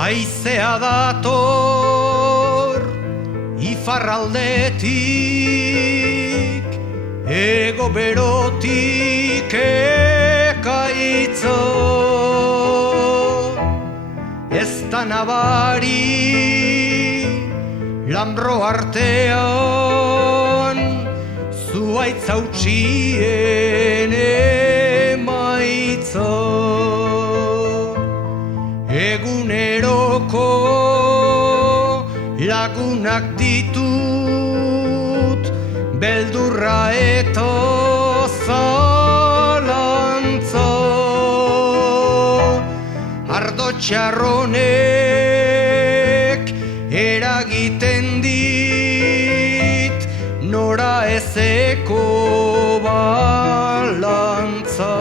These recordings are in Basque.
Haizea dator ifarraldetik, ego berotik ekaitza. Ez da nabari lanbro artean, zuaitz hautsien emaitza. Eguneroko lagunak ditut, beldurra eta zalantza. Ardo txarronek eragiten dit, nora ezeko balantza.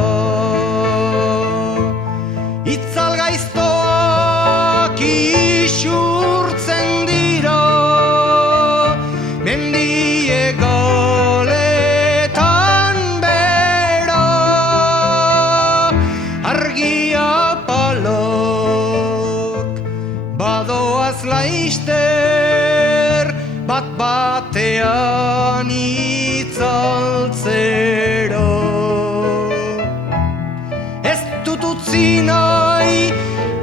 Itzal gaiztoak isurtzen dira, mendie galetan bera, argia palak badoaz laister, bat batean itzaltzera. Ez dut utzi nahi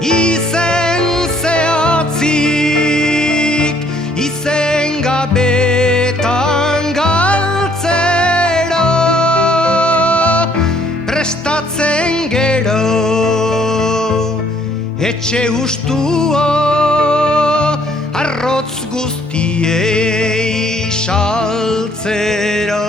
izen zehatzik, izen gabetan galtzera, prestatzen gero etxe ustua, arrotz guztiei saltzera.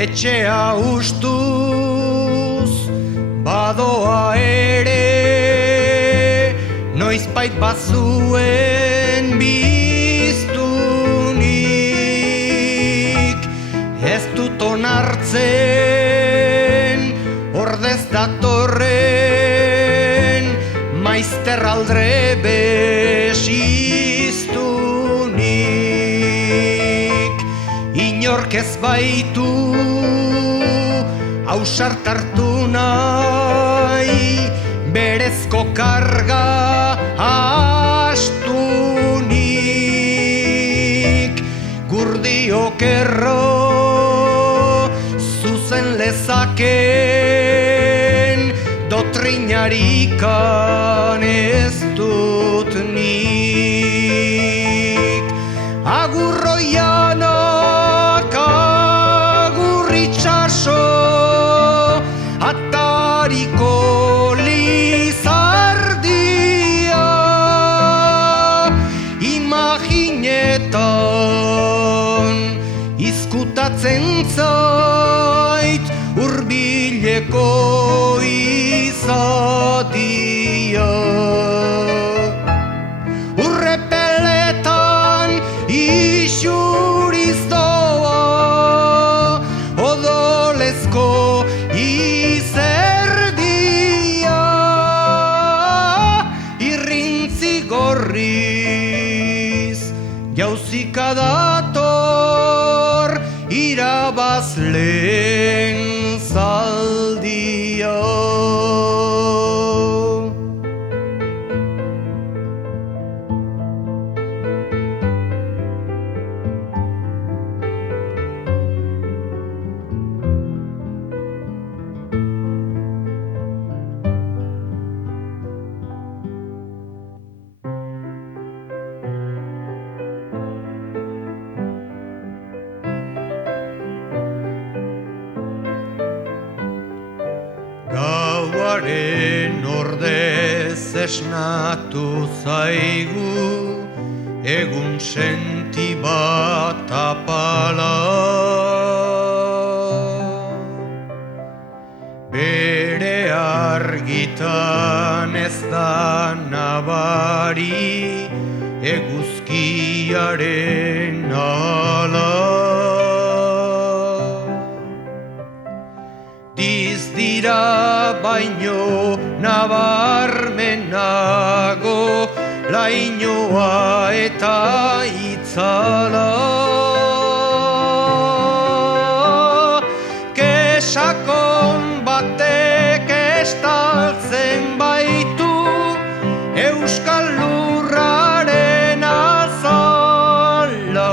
Etxea ustuz badoa ere, noizbait bazuen biztunik. Ez dut onartzen ordez datorren maizter aldrebe siztunik. Inork ez baitu ausart hartu nahi, berezko karga astunik. Gurdiok erro zuzen lezaken, dotrinarikan ez dut nik. Agurroianak agur itxaso, atariko lizardia, imaginetan izkutatzen zait hurbileko izadia. Urrepeletan isuriz doa, odolezko izerdia, irrintzi gorriz jauzika dator irabazleen zaldia. esnatu zaigu egun senti bat apala. Bere argitan ez da nabari eguzkiaren ala. Diz dira baino nabarmenago lainoa eta itzala. Kesakon batek estaltzen baitu euskal lurraren azala.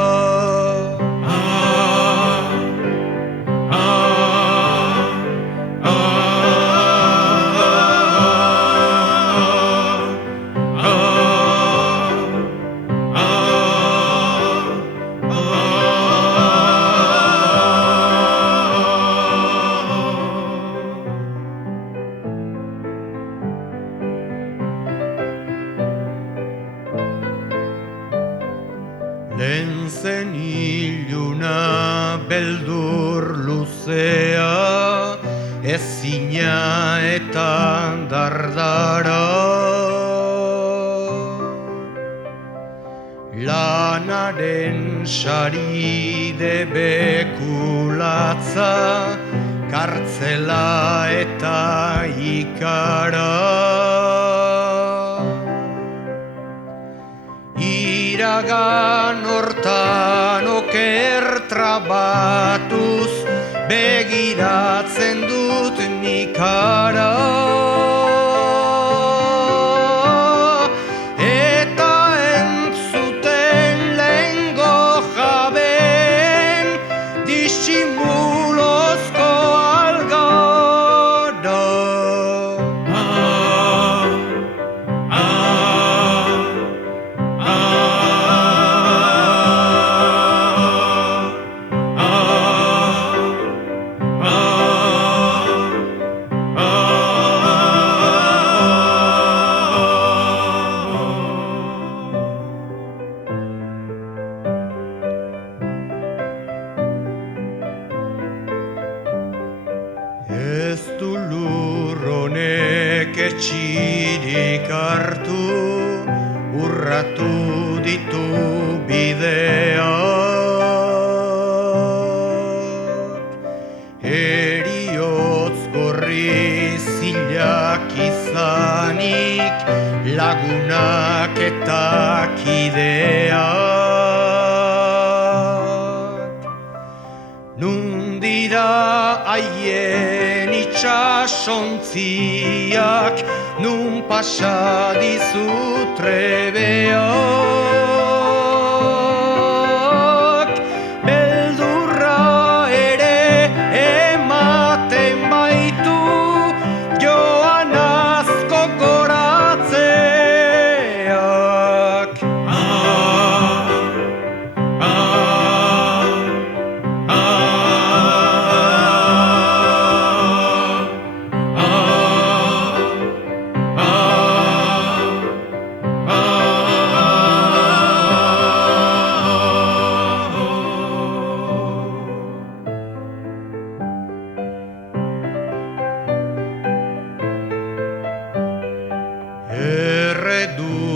Lehen zen iluna beldur luzea, ezina eta dardara. Lanaren sari debekulatza, kartzela eta ikara. Iragan hortan oker trabatuz begiratzen dut nikara. Eta entzuten lehengo jaben disimulozko algara. Ez du lur honek etxirik hartu, urratu ditu bideak. Heriotz gorri zilak izanik, lagunak eta kideak. Nun dira haien itxasontziak, nun pasa dizu trebeak. Beldurra ere ematen baitu, joan asko goratzeak.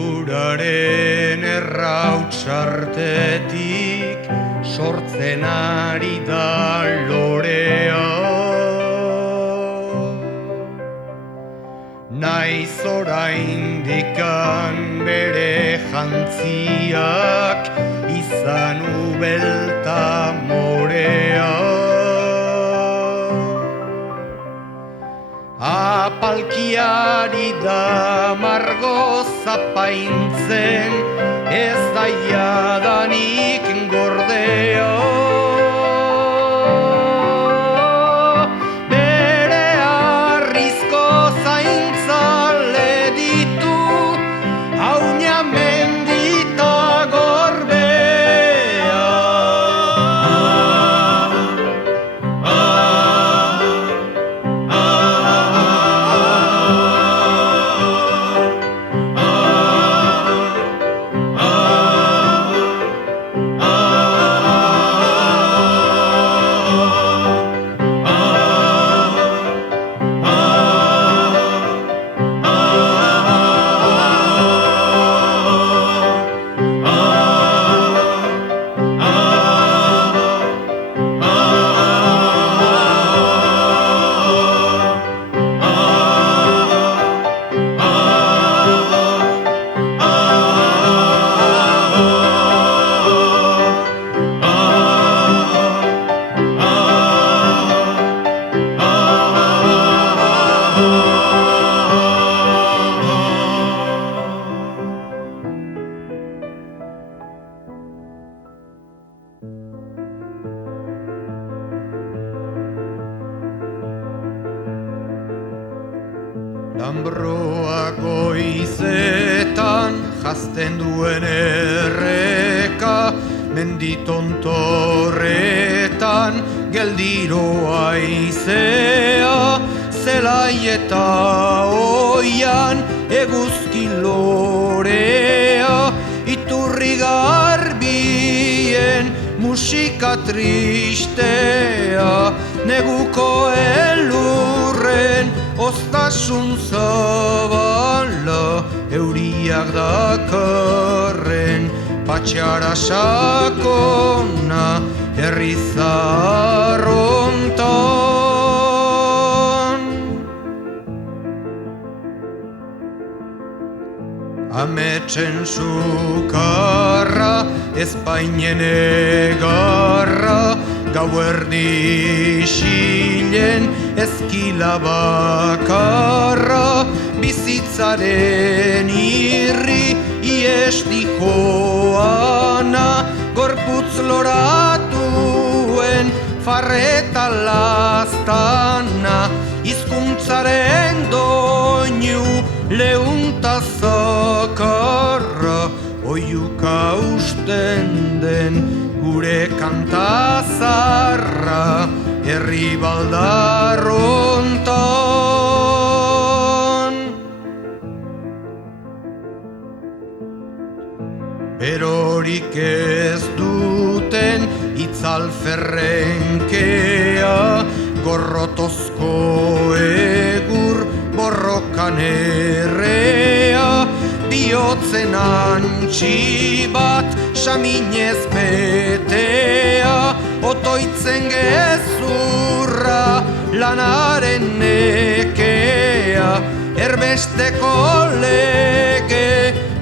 Erreduraren errautsartetik sortzen ari da lorea. Naiz oraindikan bere jantziak izan ubelta morea. Apalkiari da margo zapaintzen, ez da jadanik gordea. Bere harrizko zaintza leditu, haunia mendita gorbea. Ambroa goizetan jazten duen erreka, menditontorretan geldiroa izea, zelai eta oian eguzki lorea, iturri garbien musika tristea, neguko elurren ostasun zabala, euriak dakarren patxara sakona herri zaharrontan. Ametsen sukarra, ezpainen egarra, gauerdi isilen ezkila bakarra, bizitzaren irri iesti joana, gorputz loratuen farreta lastana, hizkuntzaren doinu leunta zakarra, oiuka usten den gure kantazarra, herri baldarrontan. Berorik ez duten itzalferrenkea, gorrotozko egur borrokan errea, bihotzen antxi bat saminez betea, otoitzen gezurra lanaren nekea, erbesteko lege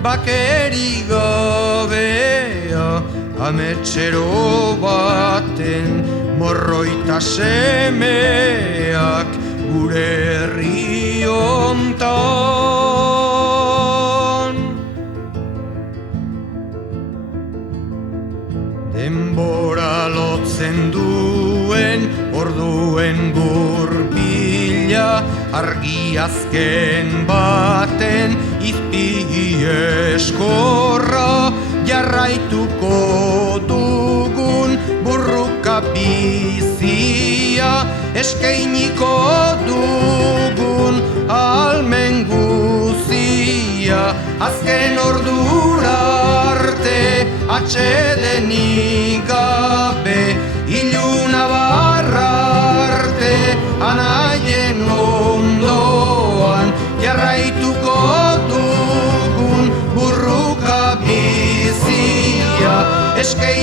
bakeri gabea, ametxero baten morroita semeak gure herri hontan. Denbora lotzen duen orduen gurbila, argi azken baten izpi eskorra, jarraituko dugun burruka bizia, eskainiko dugun almen guzia, azken ordura arte atsedenik gabe, iluna barra arte anaien ondoan, jarraituko dugun burruka bizia, eskainiko